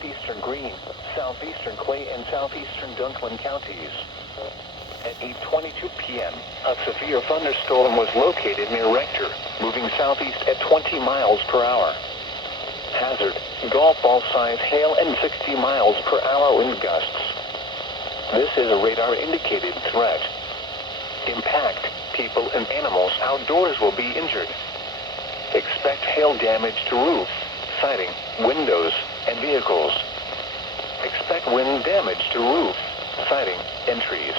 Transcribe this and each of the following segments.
southeastern Greene, southeastern Clay, and southeastern Dunklin counties. At 8:22 p.m., a severe thunderstorm was located near Rector, moving southeast at 20 miles per hour. Hazard, golf ball size hail and 60 miles per hour wind gusts. This is a radar indicated threat. Impact, people and animals outdoors will be injured. Expect hail damage to roof, siding, windows, and vehicles. Expect wind damage to roof, siding, and trees.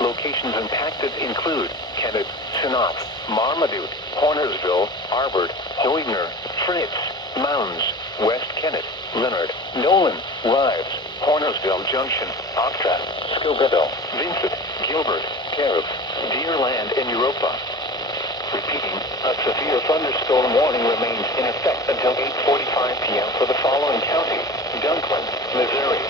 Locations impacted include Kennett, Sinop, Marmaduke, Hornersville, Arbor, Hoyner, Fritz, Mounds, West Kennett, Leonard, Nolan, Rives, Hornersville Junction, Octa, Scobell, Vincent, Gilbert, Carib, Deerland, and Europa. Repeating, a severe thunderstorm warning remains in effect until 8:45 p.m. for the following counties: Dunklin, Missouri,